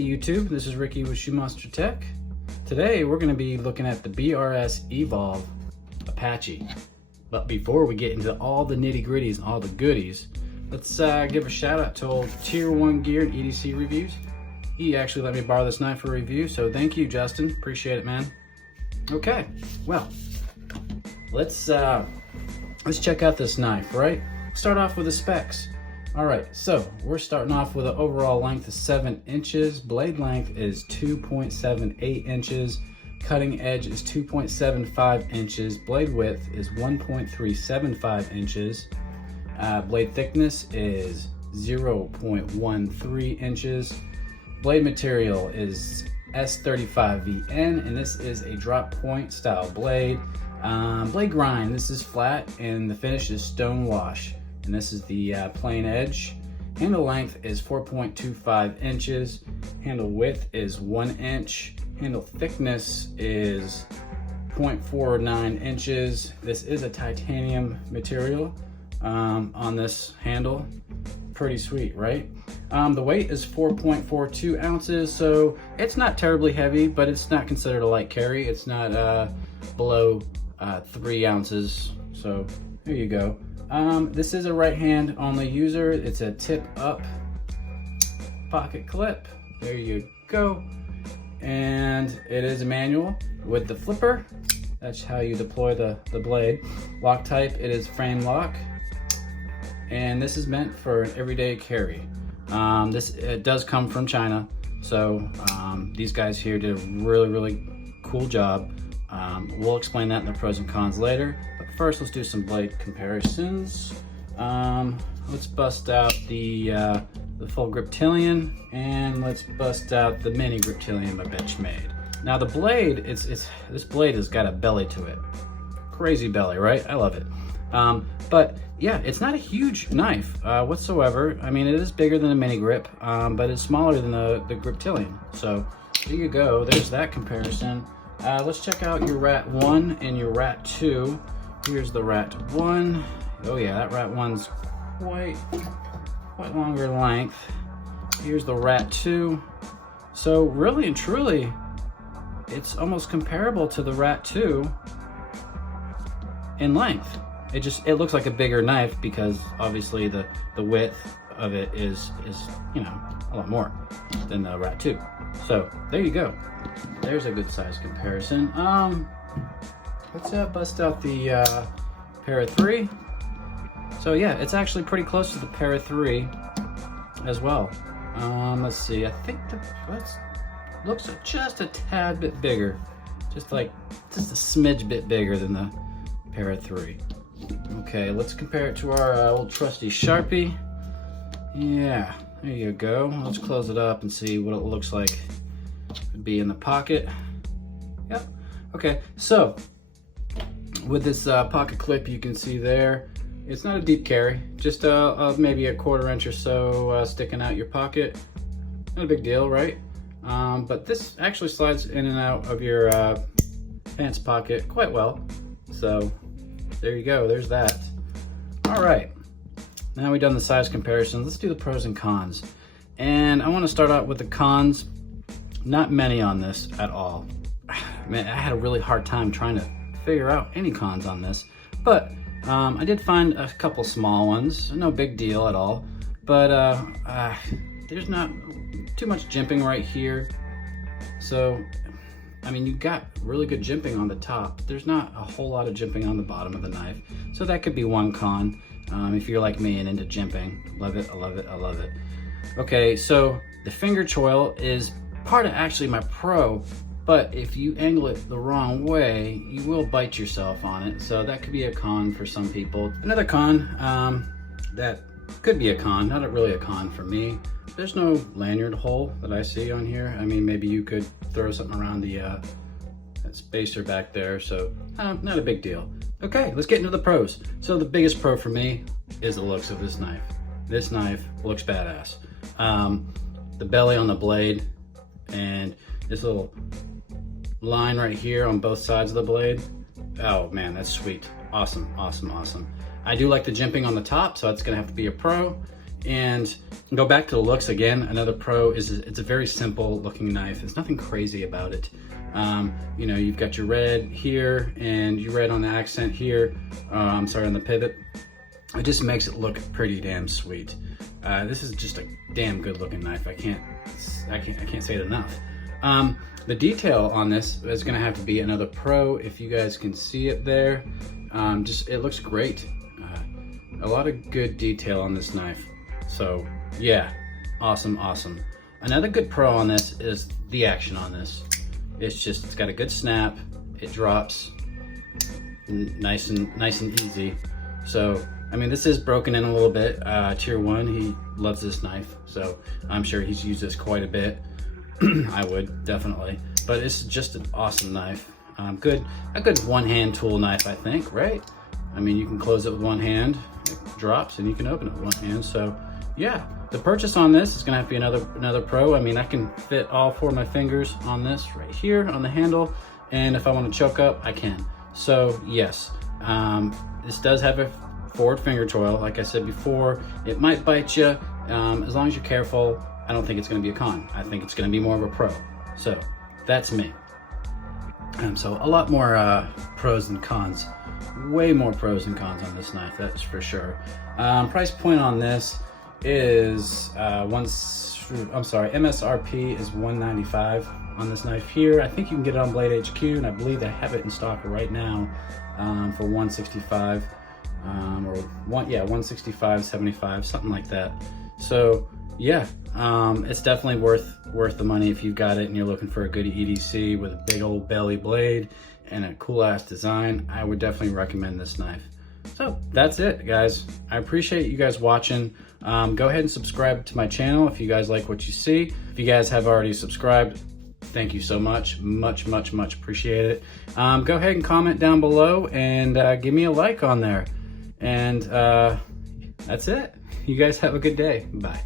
Hey YouTube, this is Ricky with Shoe Monster Tech. Today we're going to be looking at the BRS E-VOLVE Apache. But before we get into all the nitty gritties and all the goodies, let's give a shout out to old Tier 1 Gear and EDC Reviews. He actually let me borrow this knife for a review, so thank you Justin, appreciate it man. Okay, well, let's check out this knife, right? Start off with the specs. All right, so we're starting off with an overall length of 7 inches. Blade length is 2.78 inches. Cutting edge is 2.75 inches. Blade width is 1.375 inches. Blade thickness is 0.13 inches. Blade material is S35VN, and this is a drop point style blade. Blade grind, this is flat, and the finish is stone wash. And this is the plain edge. Handle length is 4.25 inches. Handle width is 1 inch. Handle thickness is 0.49 inches. This is a titanium material on this handle. Pretty sweet, right? The weight is 4.42 ounces, so it's not terribly heavy, but it's not considered a light carry. It's not below 3 ounces, so there you go. This is a right hand only user. It's a tip up pocket clip. There you go. And it is a manual with the flipper. That's how you deploy the blade. Lock type, it is frame lock. And this is meant for an everyday carry. It does come from China. So these guys here did a really cool job. We'll explain that in the pros and cons later, but first let's do some blade comparisons. Let's bust out the full Griptilian, and let's bust out the mini Griptilian my bench made. Now the blade, this blade has got a belly to it. Crazy belly, right? I love it. But yeah, it's not a huge knife whatsoever. I mean, it is bigger than a mini grip, but it's smaller than the Griptilian. So there you go, there's that comparison. Let's check out your Rat 1 and your Rat 2. Here's the Rat 1. Oh yeah, that Rat 1's quite longer length. Here's the Rat 2. So really and truly, it's almost comparable to the Rat 2 in length. It looks like a bigger knife because obviously the width of it is you know, a lot more than the Rat 2. So there you go. There's a good size comparison. Let's bust out the Para 3. So yeah, it's actually pretty close to the Para 3 as well. Let's see, I think looks just a tad bit bigger. Just a smidge bit bigger than the Para 3. Okay, let's compare it to our old trusty Sharpie. Yeah, there you go. Let's close it up and see what it looks like. Could be in the pocket. Yep. Okay, so with this pocket clip, you can see there, it's not a deep carry, just maybe a 1/4 inch or so sticking out your pocket. Not a big deal, right? But this actually slides in and out of your pants pocket quite well. So there you go, there's that. All right, now we've done the size comparison. Let's do the pros and cons. And I want to start out with the cons. Not many on this at all. Man, I had a really hard time trying to figure out any cons on this, but I did find a couple small ones. No big deal at all, but there's not too much jimping right here. So, I mean, you got really good jimping on the top. There's not a whole lot of jimping on the bottom of the knife. So that could be one con if you're like me and into jimping. Love it, I love it, I love it. Okay, so the finger choil is part of actually my pro, but if you angle it the wrong way, you will bite yourself on it. So that could be a con for some people. Another con that could be a con, not really a con for me. There's no lanyard hole that I see on here. I mean, maybe you could throw something around that spacer back there, so not a big deal. Okay, let's get into the pros. So the biggest pro for me is the looks of this knife. This knife looks badass. The belly on the blade and this little line right here on both sides of the blade. Oh man, that's sweet. Awesome, awesome, awesome. I do like the jimping on the top, so it's gonna have to be a pro. And go back to the looks again. Another pro is it's a very simple looking knife. There's nothing crazy about it. You know, you've got your red here and your red on the accent here. I'm sorry, on the pivot. It just makes it look pretty damn sweet. This is just a damn good looking knife. I can't say it enough. The detail on this is gonna have to be another pro. If you guys can see it there, it looks great. A lot of good detail on this knife. So yeah, awesome. Another good pro on this is the action on this. It's got a good snap. It drops nice and easy. So, I mean, this is broken in a little bit. Tier 1, he loves this knife. So I'm sure he's used this quite a bit. I would, definitely. But it's just an awesome knife. A good one-hand tool knife, I think, right? I mean, you can close it with one hand, it drops, and you can open it with one hand. So yeah, the purchase on this is gonna have to be another pro. I mean, I can fit all 4 of my fingers on this right here on the handle, and if I want to choke up, I can. So yes, this does have a forward finger choil. Like I said before, it might bite you. As long as you're careful, I don't think it's gonna be a con. I think it's gonna be more of a pro. So that's me. So a lot more pros than cons. Way more pros than cons on this knife, that's for sure. Price point on this is MSRP is $195 on this knife here. I think you can get it on Blade HQ, and I believe they have it in stock right now for $165 or $165.75, something like that. So yeah, it's definitely worth the money if you've got it and you're looking for a good EDC with a big old belly blade and a cool ass design. I would definitely recommend this knife. So that's it, guys. I appreciate you guys watching. Go ahead and subscribe to my channel if you guys like what you see. If you guys have already subscribed, thank you so much. Much appreciate it. Go ahead and comment down below and give me a like on there. And that's it. You guys have a good day. Bye.